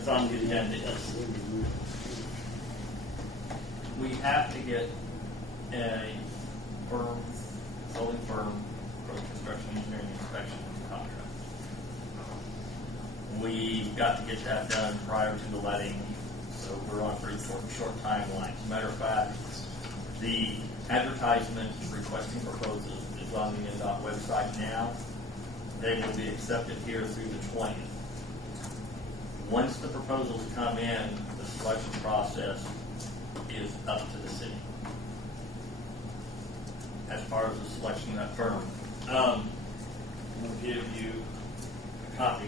that's on the agenda is we have to get a consulting firm for the construction engineering inspection contract. We've got to get that done prior to the letting, so we're on a pretty short timeline. As a matter of fact, the advertisement requesting proposals is on the NDOT website now. They will be accepted here through the 20th. Once the proposals come in, the selection process is up to the city. As far as the selection of that firm, I'm going to give you a copy.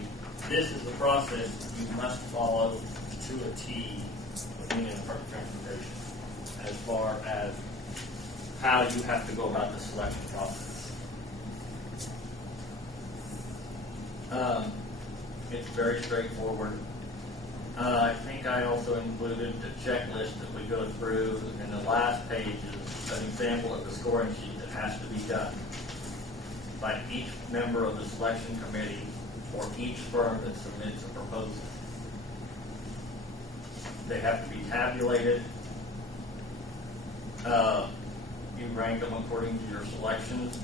This is the process you must follow to a T within the Department of Transportation as far as how you have to go about the selection process. It's very straightforward. I think I also included the checklist that we go through, and the last page is an example of the scoring sheet that has to be done by each member of the selection committee for each firm that submits a proposal. They have to be tabulated. You rank them according to your selections.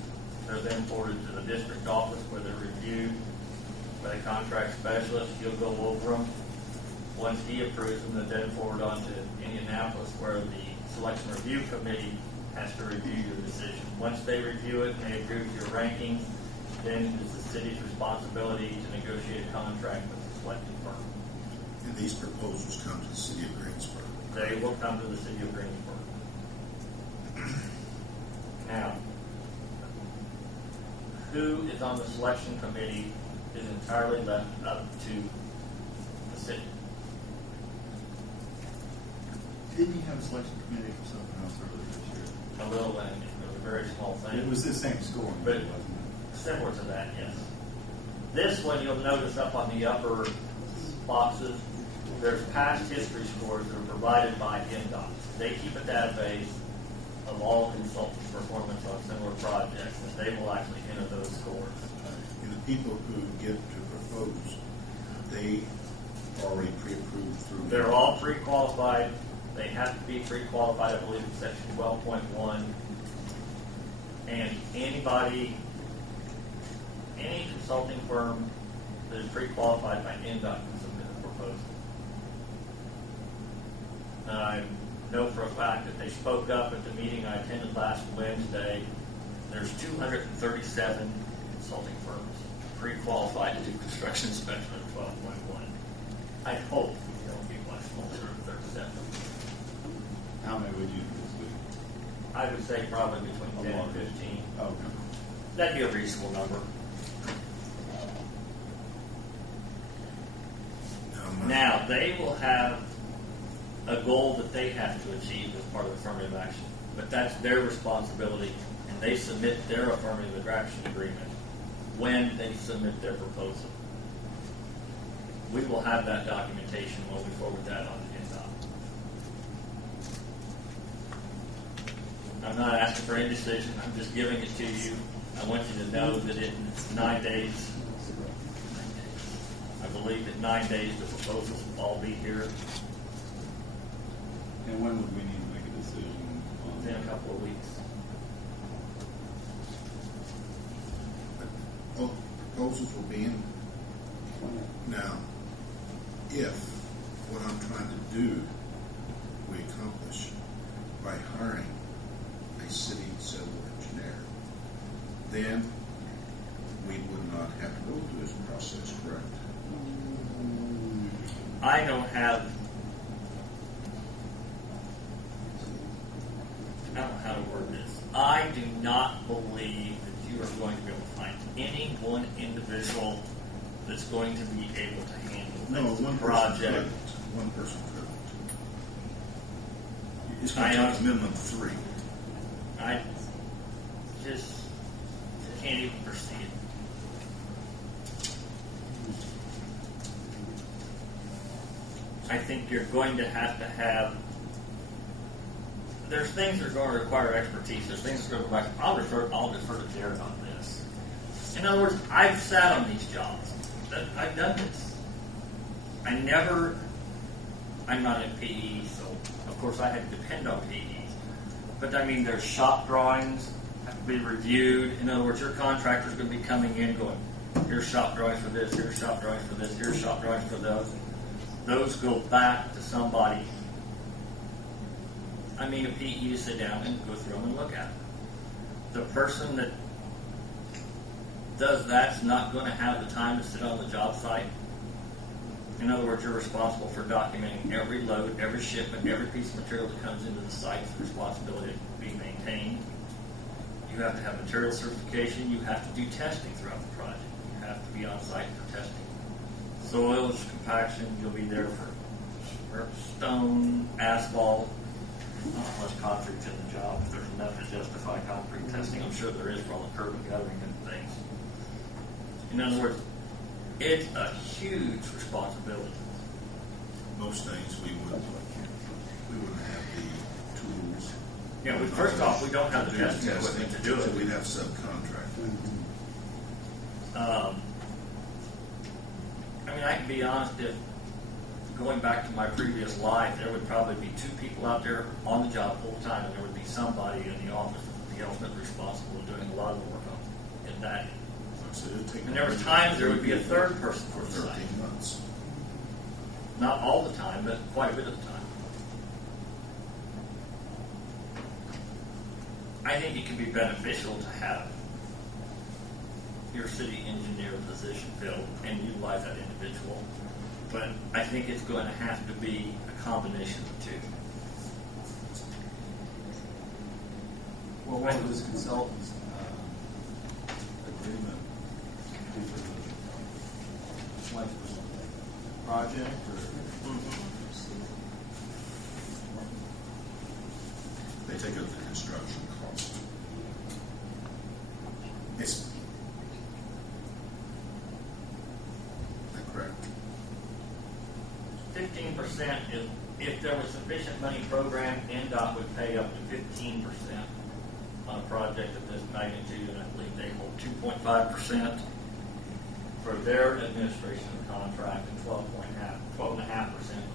They're then forwarded to the district office where they're reviewed by the contract specialist. He'll go over them. Once he approves them, they're then forwarded on to Indianapolis where the selection review committee has to review your decision. Once they review it and they agree with your ranking, then it is the city's responsibility to negotiate a contract with the selected firm. And these proposals come to the city of Greensburg. They will come to the city of Greensburg. Now, who is on the selection committee is entirely left up to the city. Didn't you have a selection committee for something else earlier this year? A little thing. It was a very small thing. It was the same scoring, But wasn't it? similar to that, yes. This one, you'll notice up on the upper boxes, there's past history scores that are provided by NDOT. They keep a database of all consultants' performance on similar projects, and they will actually enter those scores. And the people who get to propose, they are already pre-approved through. They're all pre-qualified. They have to be pre-qualified, I believe, in section 12.1. And anybody, any consulting firm that is pre-qualified by NDOT can submit a proposal. I know for a fact that they spoke up at the meeting I attended last Wednesday. There's 237 consulting firms pre-qualified to do construction inspection at 12.1. I hope there will be much more than 37. How many would you do this week? I would say probably between 10 and 15. Oh, okay. That'd be a reasonable number. Now, they will have a goal that they have to achieve as part of affirmative action, but that's their responsibility, and they submit their affirmative action agreement when they submit their proposal. We will have that documentation when we forward that on to NDOT. I'm not asking for any decision. I'm just giving it to you. I want you to know that in 9 days, I believe that 9 days the proposals will all be here. And when would we need to make a decision on In a couple of weeks. Proposals will be in. Now, if what I'm trying to do we accomplish by hiring a city civil engineer, then we would not have to go through this process, correct? I don't know how to word this. I do not believe that you are going to be able to find any one individual that's going to be able to handle this project. One person couldn't. It's going to take a minimum of 3. I just can't even foresee it. I think you're going to have. There's things that are going to require expertise. There's things that are going to require. I'll defer to Jared on this. In other words, I've sat on these jobs. I've done this. I'm not in PE, so of course I had to depend on PEs. But I mean, there's shop drawings have to be reviewed. In other words, your contractor's going to be coming in going, here's shop drawings for this, here's shop drawings for this, here's shop drawings for those. Those go back to somebody. I mean, a PE to sit down and go through them and look at them. The person that does that's not going to have the time to sit on the job site. In other words, you're responsible for documenting every load, every shipment, every piece of material that comes into the site's responsibility to be maintained. You have to have material certification. You have to do testing throughout the project. You have to be on site for testing. Soils, compaction, you'll be there for stone, asphalt, unless concrete's in the job. If there's enough to justify concrete testing, I'm sure there is for all the curb and guttering and things. In other words, it's a huge responsibility. Most things we wouldn't have the tools. Yeah, first off, we don't have the to do testing equipment to do so it. we'd have subcontractors. I mean, I can be honest, if going back to my previous life, there would probably be 2 people out there on the job full time, and there would be somebody in the office that was the ultimate responsible doing a lot of the work on that. So it'd take And there were times there would be a third person for the 13 site. months. Not all the time, but quite a bit of the time. I think it can be beneficial to have your city engineer position filled and utilize that individual. But I think it's going to have to be a combination of the two. Well, what was this consultant's agreement be for the life of the project, or? They take out the construction cost. Is that correct? 15% is, if there was sufficient money programmed, NDOT would pay up to 15% on a project of this magnitude, and I believe they hold 2.5% for their administration of the contract, and 12.5% is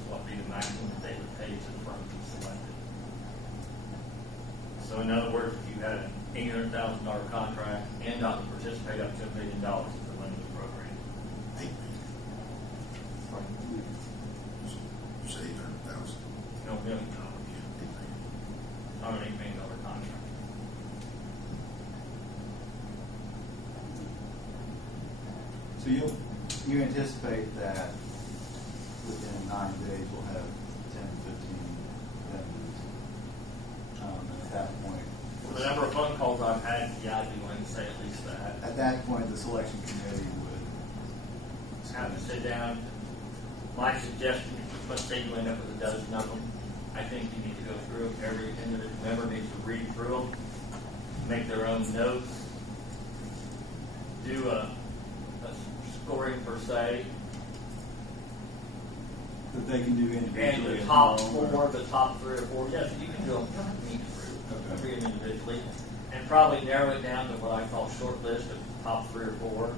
what would be the maximum that they would pay to the firm to select it. So in other words, if you had an $800,000 contract, NDOT would participate up to $1 million if the money was programmed. $8 million. Say 800,000. No, $1 million. Yeah, $8 million. Not an $8 million contract. So you anticipate that within 9 days we'll have 10 to 15 vendors. And at that point, For the number of phone calls I've had, yeah, I'd be willing to say at least that. at that point, the selection committee would Have to sit down. My suggestion, let's say you end up with a dozen of them, I think you need to go through every individual member needs to read through them, make their own notes, do a scoring per se, that they can do and individually. the top as well, 4, the top 3 or 4, yes, you can do them. You don't have to read through every individually, and probably narrow it down to what I call short list of the top 3 or 4,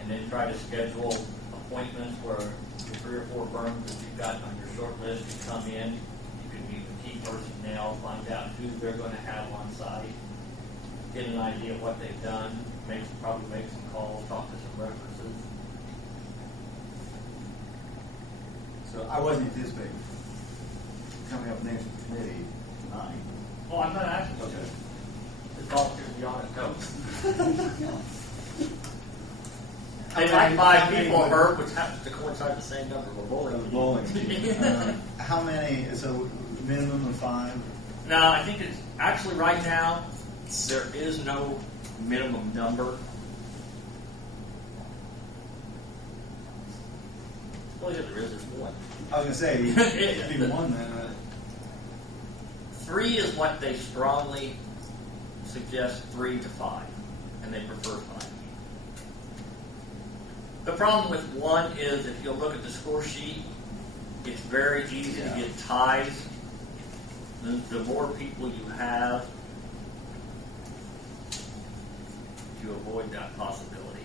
and then try to schedule appointments where the 3 or 4 firms that you've got on your short list can come in. You can meet the key personnel, find out who they're going to have on site, get an idea of what they've done, probably make some calls, talk to some references. So I wasn't anticipating coming up names for the committee tonight. Oh, I'm not asking about that. Just volunteer to be honest, no. They like 5 people, Herb, which happens to coincide the same number of bowling. Bowling. How many? So minimum of 5. No, I think it's actually right now there is no minimum number. Well, yeah, there is. There's one. I was gonna say it'd be one then. 3 is what they strongly suggest, 3 to 5, and they prefer 5. The problem with 1 is if you look at the score sheet, it's very easy to get ties. The more people you have, you avoid that possibility.